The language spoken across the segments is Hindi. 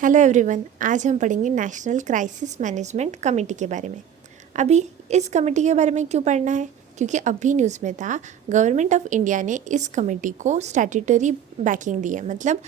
हेलो एवरीवन, आज हम पढ़ेंगे नेशनल क्राइसिस मैनेजमेंट कमेटी के बारे में। अभी इस कमेटी के बारे में क्यों पढ़ना है? क्योंकि अभी न्यूज़ में था गवर्नमेंट ऑफ इंडिया ने इस कमेटी को स्टैट्यूटरी बैकिंग दी है। मतलब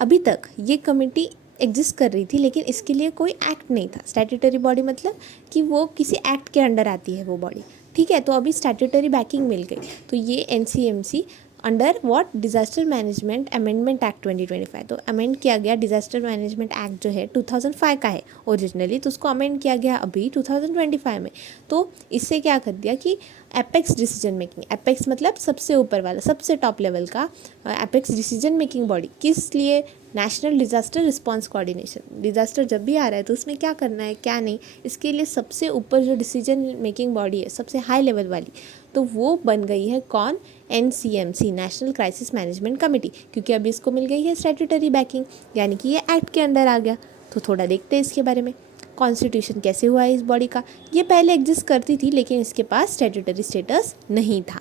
अभी तक ये कमेटी एग्जिस्ट कर रही थी, लेकिन इसके लिए कोई एक्ट नहीं था। स्टैट्यूटरी बॉडी मतलब कि वो किसी एक्ट के अंडर आती है वो बॉडी, ठीक है। तो अभी स्टैट्यूटरी बैकिंग मिल गई, तो ये NCMC under what disaster management amendment act 2025। तो अमेंड किया गया। डिज़ास्टर मैनेजमेंट एक्ट जो है 2005 का है ओरिजिनली, तो उसको अमेंड किया गया अभी 2025 में। तो इससे क्या कर दिया कि एपेक्स डिसीजन मेकिंग, एपेक्स मतलब सबसे ऊपर वाला, सबसे टॉप लेवल का एपेक्स डिसीजन मेकिंग बॉडी। किस लिए? National disaster response coordination. Disaster जब भी आ रहा है तो उसमें क्या करना है क्या नहीं, इसके लिए सबसे ऊपर जो डिसीजन मेकिंग बॉडी है, सबसे हाई लेवल वाली, तो वो बन गई है कौन? NCMC, national crisis management committee. क्योंकि अभी इसको मिल गई है स्टैट्यूटरी बैकिंग, यानी कि ये एक्ट के अंडर आ गया। तो थोड़ा देखते हैं इसके बारे में। कॉन्स्टिट्यूशन कैसे हुआ है इस बॉडी का? ये पहले एग्जिस्ट करती थी, लेकिन इसके पास स्टैट्यूटरी स्टेटस नहीं था।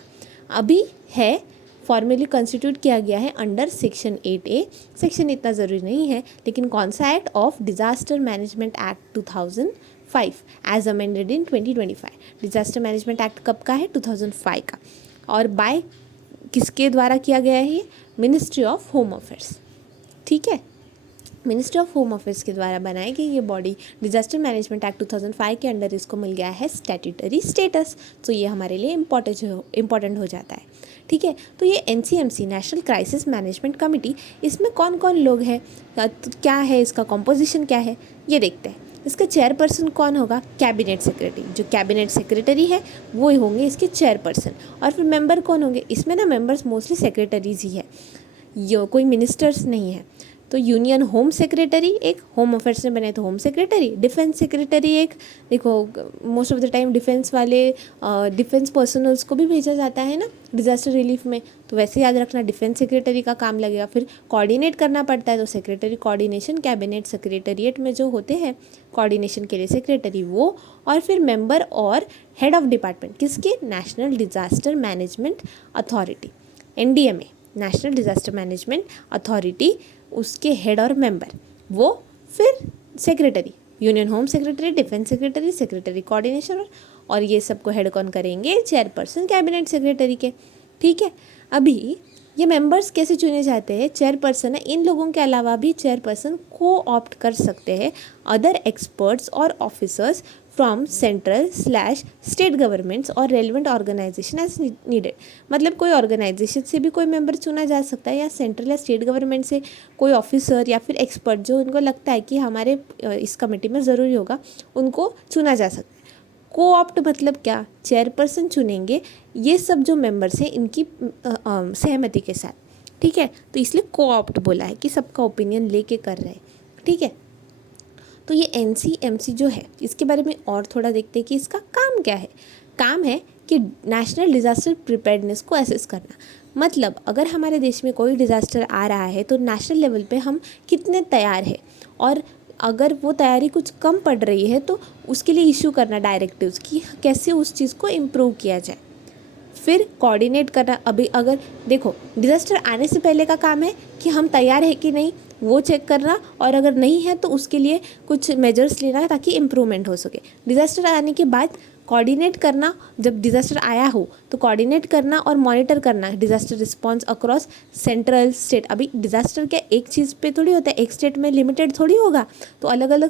अभी है, फॉर्मली कॉन्स्टिट्यूट किया गया है अंडर सेक्शन 8A। सेक्शन इतना ज़रूरी नहीं है, लेकिन कौन सा act? Of disaster management act 2005 as amended in 2025। Disaster management act कब का है? 2005 का। और बाय किसके द्वारा किया गया है ये? मिनिस्ट्री ऑफ होम अफेयर्स, ठीक है। मिनिस्ट्री ऑफ होम अफेयर्स के द्वारा बनाई गई ये बॉडी डिज़ास्टर मैनेजमेंट एक्ट 2005 के अंडर इसको मिल गया है स्टैट्यूटरी स्टेटस। तो ये हमारे लिए इम्पॉर्टेंट हो जाता है, ठीक है। तो ये NCMC, national crisis management committee, इसमें कौन कौन लोग हैं, क्या है इसका कॉम्पोजिशन, क्या है ये देखते हैं। इसका चेयरपर्सन कौन होगा? Cabinet secretary. जो कैबिनेट सेक्रेटरी है वो होंगे इसके चेयरपर्सन। और फिर मेंबर कौन होंगे? इसमें ना मेंबर्स मोस्टली सेक्रेटरीज ही है, यो कोई मिनिस्टर्स नहीं है। तो यूनियन होम सेक्रेटरी एक, होम अफेयर्स में बने तो होम सेक्रेटरी। डिफेंस सेक्रेटरी एक, देखो most of the time defence वाले डिफेंस पर्सनल्स को भी भेजा जाता है ना डिज़ास्टर रिलीफ में, तो वैसे याद रखना डिफेंस सेक्रेटरी का काम लगेगा। फिर कोऑर्डिनेट करना पड़ता है, तो सेक्रेटरी कोऑर्डिनेशन, कैबिनेट सेक्रेटरीट में जो होते हैं कोऑर्डिनेशन के लिए सेक्रेटरी वो। और फिर मेंबर और हेड ऑफ डिपार्टमेंट किसके? National disaster management authority, NDMA, national disaster management authority, उसके हेड और मेंबर वो। फिर secretary, union home secretary, defence secretary, secretary coordination, और ये सबको हेड कौन करेंगे? चेयरपर्सन कैबिनेट सेक्रेटरी के, ठीक है। अभी ये मेंबर्स कैसे चुने जाते हैं? चेयरपर्सन है, इन लोगों के अलावा भी चेयरपर्सन को ऑप्ट कर सकते हैं अदर एक्सपर्ट्स और ऑफिसर्स फ्रॉम सेंट्रल/स्टेट गवर्नमेंट्स और रेलिवेंट ऑर्गेनाइजेशन एज नीडेड। मतलब कोई ऑर्गेनाइजेशन से भी कोई मेंबर चुना जा सकता है, या सेंट्रल या स्टेट गवर्नमेंट से कोई ऑफिसर या फिर एक्सपर्ट जो उनको लगता है कि हमारे इस कमेटी में ज़रूरी होगा, उनको चुना जा सकता है। को ऑप्ट मतलब क्या? चेयरपर्सन चुनेंगे ये सब जो मेंबर्स हैं इनकी सहमति के साथ, ठीक है। तो इसलिए को ऑप्ट बोला है कि सबका ओपिनियन लेके कर रहे हैं, ठीक है। तो ये एनसीएमसी जो है इसके बारे में और थोड़ा देखते हैं कि इसका काम क्या है। काम है कि नेशनल डिज़ास्टर प्रिपेयर्डनेस को असेस करना। मतलब अगर हमारे देश में कोई डिज़ास्टर आ रहा है तो नेशनल लेवल पे हम कितने तैयार हैं, और अगर वो तैयारी कुछ कम पड़ रही है तो उसके लिए इशू करना डायरेक्टिव्स कि कैसे उस चीज़ को इम्प्रूव किया जाए। फिर कोऑर्डिनेट करना। अभी अगर देखो डिज़ास्टर आने से पहले का काम है कि हम तैयार है कि नहीं वो चेक करना, और अगर नहीं है तो उसके लिए कुछ मेजर्स लेना ताकि इम्प्रूवमेंट हो सके। डिज़ास्टर आने के बाद कोऑर्डिनेट करना, जब डिज़ास्टर आया हो तो कोऑर्डिनेट करना और मॉनिटर करना disaster response across central state. अभी डिज़ास्टर क्या एक चीज़ पे थोड़ी होता है, एक स्टेट में लिमिटेड थोड़ी होगा, तो अलग अलग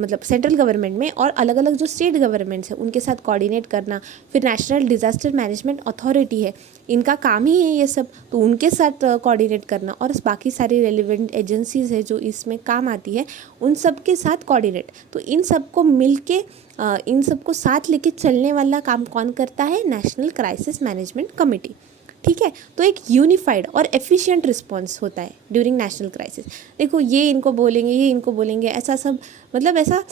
मतलब सेंट्रल गवर्नमेंट में और अलग अलग जो स्टेट गवर्नमेंट्स हैं उनके साथ कोऑर्डिनेट करना। फिर नेशनल डिज़ास्टर मैनेजमेंट अथॉरिटी है, इनका काम ही है ये सब, तो उनके साथ कोऑर्डिनेट करना, और बाकी सारी रेलिवेंट एजेंसीज़ है जो इसमें काम आती है उन सब के साथ कोऑर्डिनेट। तो इन सबको मिल के इन सबको साथ लेके चलने वाला काम कौन करता है? नेशनल क्राइसिस मैनेजमेंट कमेटी, ठीक है। तो एक यूनिफाइड और एफिशिएंट रिस्पांस होता है ड्यूरिंग नेशनल क्राइसिस। देखो ये इनको बोलेंगे, ये इनको बोलेंगे, ऐसा सब मतलब ऐसा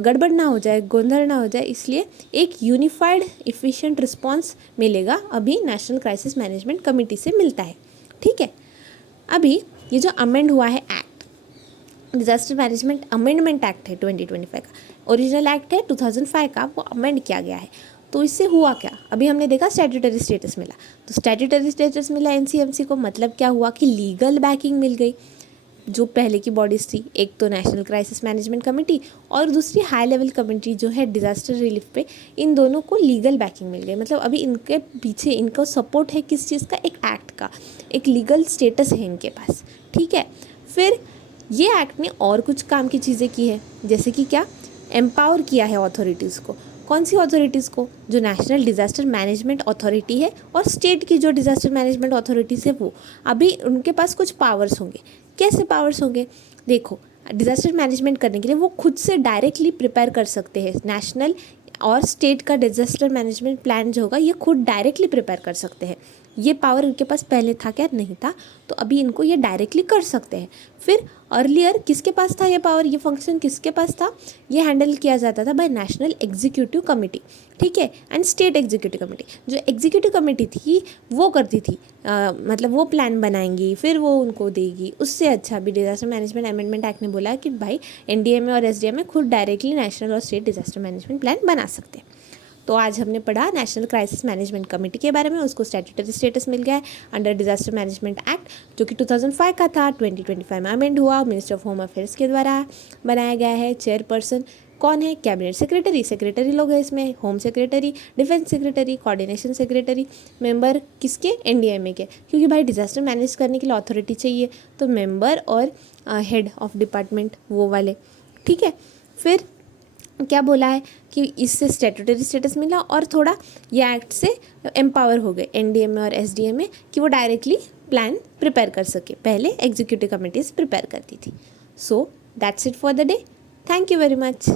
गड़बड़ ना हो जाए, गोंधल ना हो जाए, इसलिए एक यूनिफाइड एफिशिएंट रिस्पांस मिलेगा अभी नेशनल क्राइसिस मैनेजमेंट कमेटी से मिलता है, ठीक है। अभी ये जो अमेंड हुआ है act, disaster management amendment act है 2025 का, ओरिजिनल एक्ट है 2005 का, वो अमेंड किया गया है। तो इससे हुआ क्या? अभी हमने देखा स्टैट्यूटरी स्टेटस मिला, तो स्टैट्यूटरी स्टेटस मिला एनसीएमसी को, मतलब क्या हुआ कि लीगल बैकिंग मिल गई। जो पहले की बॉडीज़ थी, एक तो नेशनल क्राइसिस मैनेजमेंट कमेटी और दूसरी हाई लेवल कमेटी जो है डिज़ास्टर रिलीफ पे, इन दोनों को लीगल बैकिंग मिल गई। मतलब अभी इनके पीछे इनको सपोर्ट है किस चीज़ का, एक एक्ट का, एक लीगल स्टेटस है इनके पास, ठीक है। फिर ये एक्ट ने और कुछ काम की चीज़ें की है, जैसे कि क्या, एम्पावर किया है अथॉरिटीज़ को। कौन सी अथॉरिटीज़ को, जो नेशनल डिज़ास्टर मैनेजमेंट अथॉरिटी है और स्टेट की जो डिज़ास्टर मैनेजमेंट अथॉरिटीज़ है वो, अभी उनके पास कुछ पावर्स होंगे। कैसे पावर्स होंगे, देखो, डिज़ास्टर मैनेजमेंट करने के लिए वो खुद से डायरेक्टली प्रिपेयर कर सकते हैं। नेशनल और स्टेट का डिज़ास्टर मैनेजमेंट प्लान जो होगा ये खुद डायरेक्टली प्रिपेयर कर सकते हैं। ये पावर इनके पास पहले था क्या, नहीं था, तो अभी इनको ये डायरेक्टली कर सकते हैं। फिर अर्लियर किसके पास था ये पावर, ये फंक्शन किसके पास था, ये हैंडल किया जाता था बाय नेशनल एग्जीक्यूटिव कमेटी, ठीक है, एंड स्टेट एग्जीक्यूटिव कमेटी। जो एग्जीक्यूटिव कमेटी थी वो करती थी, मतलब वो प्लान बनाएंगी, फिर वो उनको देगी। उससे अच्छा भी डिज़ास्टर मैनेजमेंट अमेंडमेंट एक्ट ने बोला कि भाई एनडीएमए और एसडीएमए खुद डायरेक्टली नेशनल और स्टेट डिज़ास्टर मैनेजमेंट प्लान बना सकते हैं। तो आज हमने पढ़ा नेशनल क्राइसिस मैनेजमेंट कमेटी के बारे में, उसको स्टैट्यूटरी स्टेटस मिल गया है अंडर डिज़ास्टर मैनेजमेंट एक्ट, जो कि 2005 का था, 2025 में अमेंड हुआ, मिनिस्टर ऑफ होम अफेयर्स के द्वारा बनाया गया है। चेयरपर्सन कौन है, कैबिनेट सेक्रेटरी, सेक्रेटरी लोग हैं इसमें, home secretary, defence secretary, coordination secretary. Member किसके, एनडीएमए के, क्योंकि भाई डिज़ास्टर मैनेज करने के लिए अथॉरिटी चाहिए, तो मेंबर और हेड ऑफ डिपार्टमेंट वो वाले, ठीक है। फिर क्या बोला है कि इससे स्टैट्यूटरी स्टेटस मिला और थोड़ा ये एक्ट से एम्पावर हो गए एनडीएमए और एसडीएमए कि वो डायरेक्टली प्लान प्रिपेयर कर सके, पहले एग्जीक्यूटिव कमिटीज़ प्रिपेयर करती थी। So that's it for the day, thank you very much.